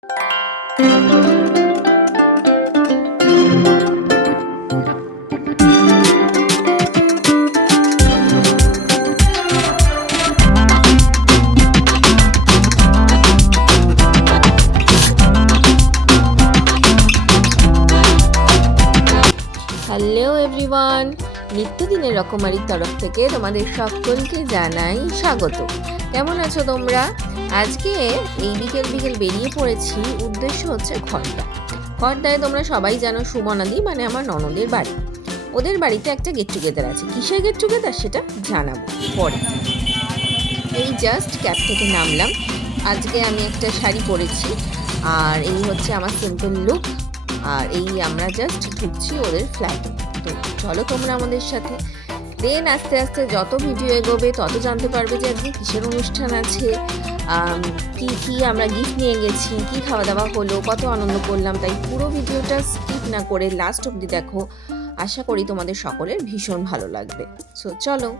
Hello everyone, নিত্যদিনের রকমারির তরফ থেকে তোমাদের সকলকে জানাই স্বাগত। কেমন আছো তোমরা? আজকে এই বিকেল বেরিয়ে পড়েছি। উদ্দেশ্য হচ্ছে খড়দায় তোমরা সবাই জানো সুমনাদি মানে আমার ননদের বাড়ি। ওদের বাড়িতে একটা গেট টুগেদার আছে। কিসের গেট টুগেদার সেটা জানাবো পরে। এই জাস্ট ক্যাব থেকে নামলাম। আজকে আমি একটা শাড়ি পরেছি আর এই হচ্ছে আমার সিম্পল লুক। আর এই আমরা জাস্ট ঢুকছি ওদের ফ্ল্যাটে। তো চলো তোমরা আমাদের সাথে। দেন আস্তে আস্তে যত ভিডিও এগোবে তত জানতে পারবে যে আজকে কিসের অনুষ্ঠান আছে, কি আমরা গিফট নিয়ে গেছি, কি খাওয়া দাওয়া হলো, কত আনন্দ করলাম। তাই পুরো ভিডিওটা স্কিপ না করে লাস্ট অবধি দেখো। আশা করি তোমাদের সকলের ভীষণ ভালো লাগবে। সো চলো।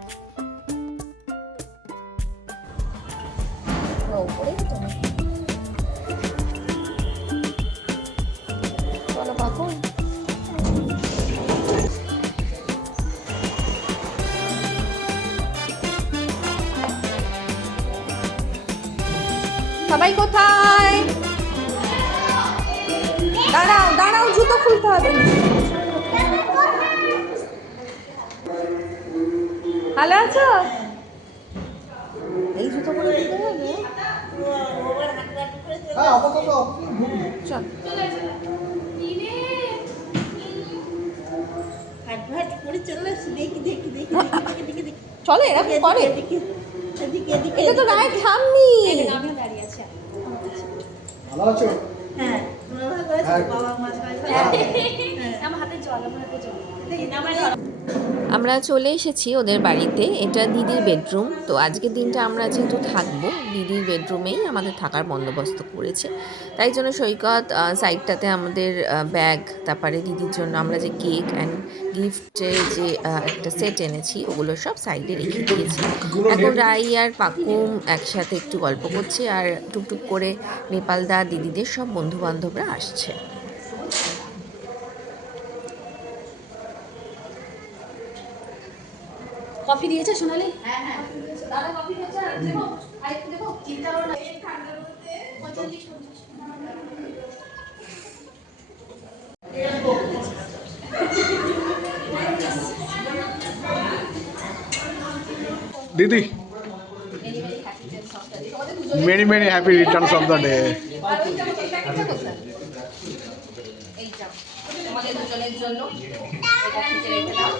সবাই কোথায়? দাঁড়াও জুতো খুলতে হবে। ভালো আছো? এই জুতো করে দিতে হবে। চল চলো, এরকম করে। এটা তো গায়ে থামনি। ভালো আছো? হ্যাঁ। আমরা চলে এসেছি ওদের বাড়িতে। এটা দিদির বেডরুম। তো আজকের দিনটা আমরা যেহেতু থাকবো দিদির বেডরুমেই আমাদের থাকার বন্দোবস্ত করেছে। তাই জন্য সৈকত সাইডটাতে আমাদের ব্যাগ, তারপরে দিদির জন্য আমরা যে কেক অ্যান্ড গিফটের যে একটা সেট এনেছি ওগুলো সব সাইডে রেখে দিয়েছি। এখন রাই আর পাকুম একসাথে একটু গল্প করছে আর টুকটুক করে নেপালদা দিদিদের সব বন্ধুবান্ধবরা আসছে। কফি দিয়েছে সোনালি? হ্যাঁ দাদা কফি দিয়েছে। আর দেবো? আর একটু দেবো? চিন্তা করো না, এই ঠান্ডার মধ্যে 45 দিদি, many happy returns of the day. তোমাদের দুজনের জন্য এটা খেতে রেখে দাও।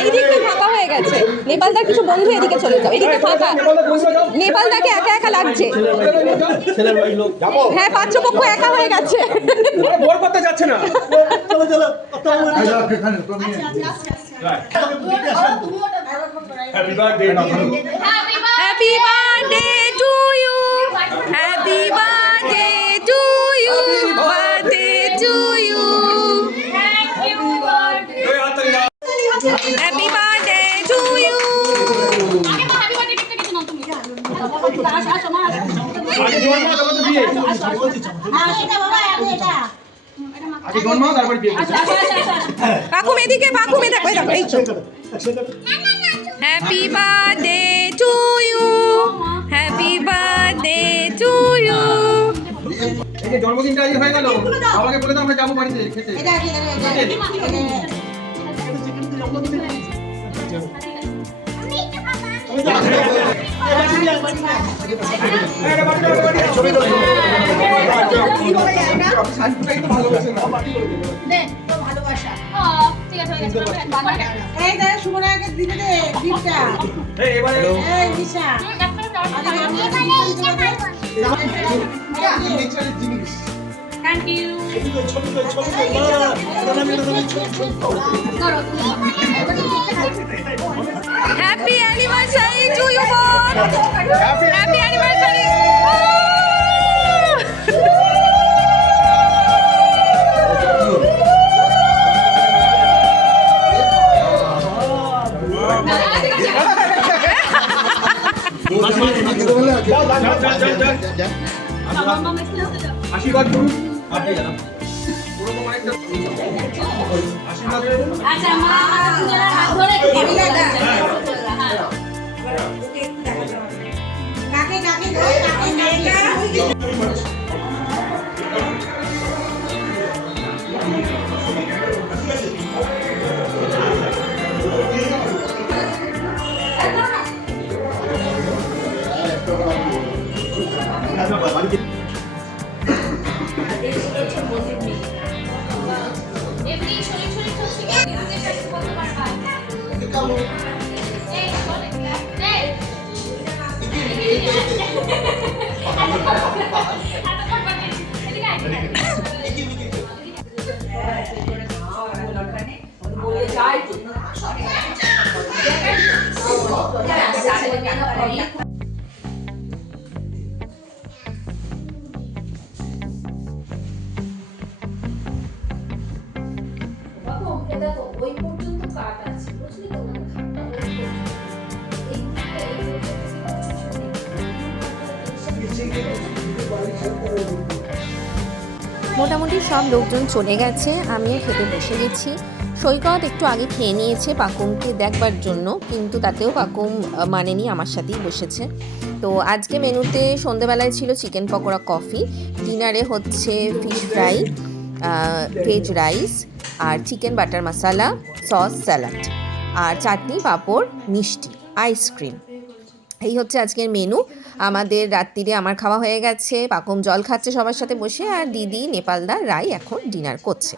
এইদিকে ফাঁকা হয়ে গেছে। নেপালদার কিছু বন্ধু এদিকে চলে যাও। এদিকে ফাঁকা। নেপালদাকে একা একা লাগছে। হ্যাঁ, পাত্রপক্ষ একা হয়ে গেছে। বল করতে যাচ্ছে না। Happy birthday happy birthday to you. Happy birthday to you. Birthday to you. Happy birthday to you. Pakum এদিকে, পাকুম দেখো, এই তো। Happy birthday to you. Happy birthday to you. এই যে জন্মদিনটা আজ হয়ে গেল, আমাকে বলে দাও আমরা যাবো বাড়িতে খেতে। Thank you happy anniversary to you বোন, হ্যাপি অ্যানিভার্সারি। আশীর্বাদ করুন আপনি জানান ওরকম আরেকটা আশীর্বাদ করুন। আচ্ছা মা হাত ধরে এমনি শরীর শরীর চলছে কি নিজের কাছে বলতে পারবা এই বলে এই দেখো ওই পর্যন্ত কাট আছে বুঝলি তো মোটামুটি সব লোকজন চলে গেছে, আমিও খেতে বসে গেছি। সৈকত একটু আগে খেয়ে নিয়েছে পাকুমকে দেখবার জন্য, কিন্তু তাতেও পাকুম মানেনি, আমার সাথেই বসেছে। তো আজকে মেনুতে সন্ধেবেলায় ছিল চিকেন পকোড়া, কফি, ডিনারে হচ্ছে ফিশ ফ্রাই, ভেজ রাইস আর চিকেন বাটার মশলা, সস, স্যালাড আর চাটনি, পাঁপড়, মিষ্টি, আইসক্রিম। এই হচ্ছে আজকের মেনু। আমাদের রাত্রিরে আমার খাওয়া হয়ে গেছে, পাকুম জল খাচ্ছে সবার সাথে বসে, আর দিদি নেপালদা রাই এখন ডিনার করছে।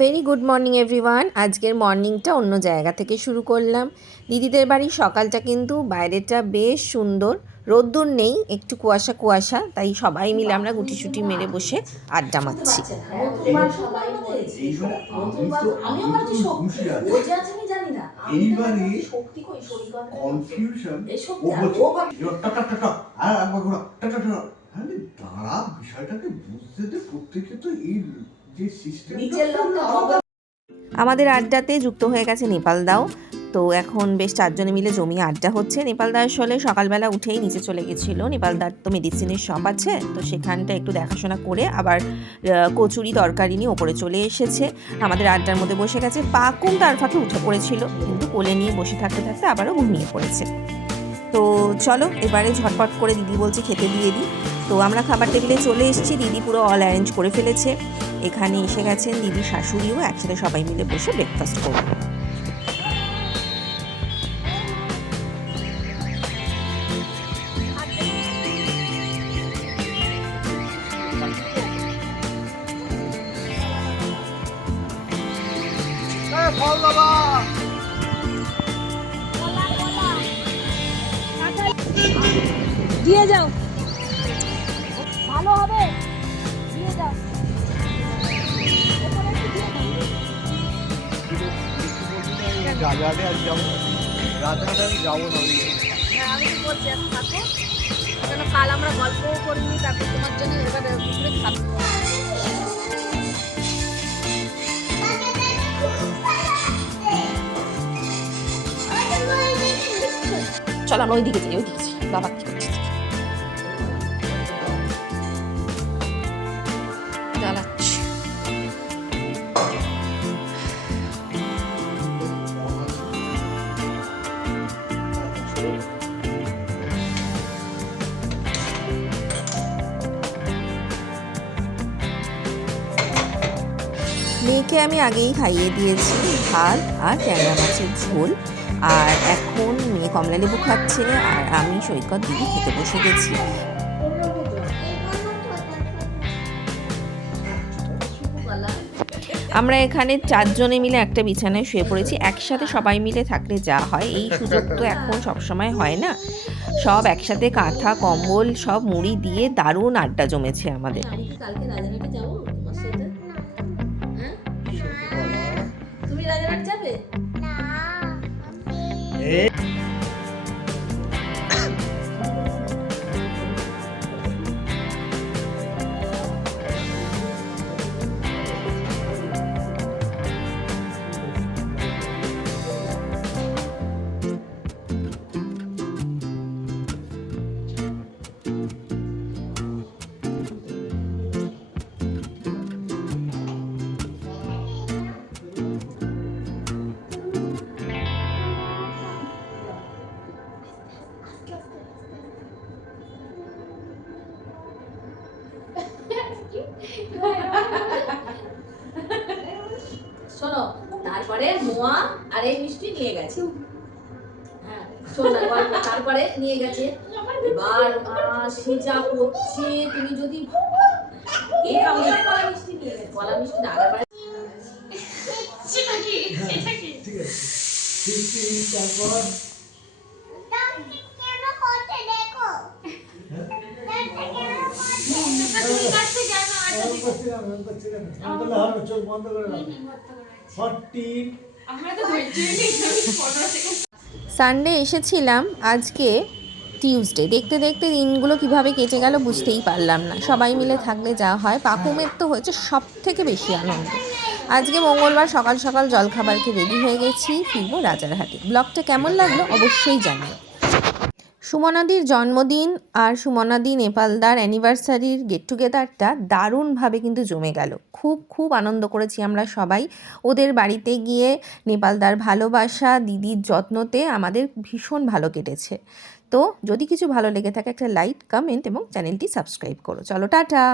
Very good morning everyone. আজকের মর্নিংটা অন্য জায়গা থেকে শুরু করলাম। দিদিদের বাড়ির সকালটা কিন্তু বাইরেটা বেশ সুন্দর, রোদ্দুর নেই, একটু কুয়াশা কুয়াশা, তাই সবাই মিলে আমরা গুটিসুটি মেরে বসে আড্ডা মারছি। আমাদের আড্ডাতে যুক্ত হয়ে গেছে নেপালদাও। তো এখন বেশ চারজনে মিলে জমিয়ে আড্ডা হচ্ছে। নেপালদা আসলে সকালবেলা উঠেই নিচে চলে গেছিলো, নেপালদার তো মেডিসিনের শপ আছে, তো সেখানটা একটু দেখাশোনা করে আবার কচুরি তরকারি নিয়ে ওপরে চলে এসেছে। আমাদের আড্ডার মধ্যে বসে গেছে। পাকুম তার ফাঁকে উঠে পড়েছিল, কিন্তু কোলে নিয়ে বসে থাকতে থাকতে আবারও ঘুমিয়ে পড়েছে। তো চলো এবারে ঝটপট করে দিদি বলছে খেতে দিয়ে দিই। তো আমরা খাবার টেবিলে চলে এসেছি, দিদি পুরো অল অ্যারেঞ্জ করে ফেলেছে। এখানে এসে গেছেন দিদির শাশুড়িও, একসাথে সবাই মিলে বসে ব্রেকফাস্ট করবো। দিয়ে যাও, ভালো হবে, দিয়ে যাও। রাজাতে আজ যাবো, রাজাতে আমি যাবো না। আমি তো বলছি এখন থাকো, কেন কাল আমরা গল্পও করিনি, তারপর তোমার জন্য এবার দুপুরে খাবো। চলো আমরা ওইদিকে যাই, ওইদিকে যাই, বাবা কি করছে জ্বালাচ্ছি। মেয়েকে আমি আগেই খাইয়ে দিয়েছি ভাত আর ট্যাংরা মাছের ঝোল, আর এখন মেয়ে কমলা লেবু খাচ্ছে, আর আমি সৈকত দিদি খেতে বসে গেছি। আমরা এখানে 4 জনে মিলে একটা বিছানায় শুয়ে পড়েছি। একসাথে সবাই মিলে থাকলে যা হয়, এই সুযোগ তো এখন সবসময় হয় না। সব একসাথে কাঁথা কম্বল সব মুড়ি দিয়ে দারুণ আড্ডা জমেছে আমাদের। আমি কি কালকে রাজারহাটে যাবো তোমার সাথে? হ্যাঁ, তুমি রাজারহাট যাবে? শোনো, তারপরে মোয়া আর এই মিষ্টি নিয়ে গেছে। হ্যাঁ, শোনো না গল্প। তারপরে নিয়ে গেছে, এবার সিজা করছে। তুমি যদি এই কলা মিষ্টি নিয়ে গেছে, কলা মিষ্টি না আগের বারে সানডে এসেছিলাম, আজকে টিউসডে। দেখতে দেখতে দিনগুলো কিভাবে কেটে গেল বুঝতেই পারলাম না। সবাই মিলে থাকলে যা হয়, পাকুমের তো হয়েছে সব থেকে বেশি আনন্দ। আজকে মঙ্গলবার সকাল সকাল জলখাবারকে রেডি হয়ে গেছি, ফিরবো রাজারহাটে। ব্লগটা কেমন লাগলো অবশ্যই জানিও। সুমনাদির জন্মদিন আর সুমনাদি নেপালদার অ্যানিভার্সারির গেট টুগেদারটা দারুণভাবে কিন্তু জমে গেল। খুব খুব আনন্দ করেছি আমরা সবাই। ওদের বাড়িতে গিয়ে নেপালদার ভালোবাসা, দিদির যত্নতে আমাদের ভীষণ ভালো কেটেছে। তো যদি কিছু ভালো লেগে থাকে একটা লাইক, কমেন্ট এবং চ্যানেলটি সাবস্ক্রাইব করো। চলো টাটা।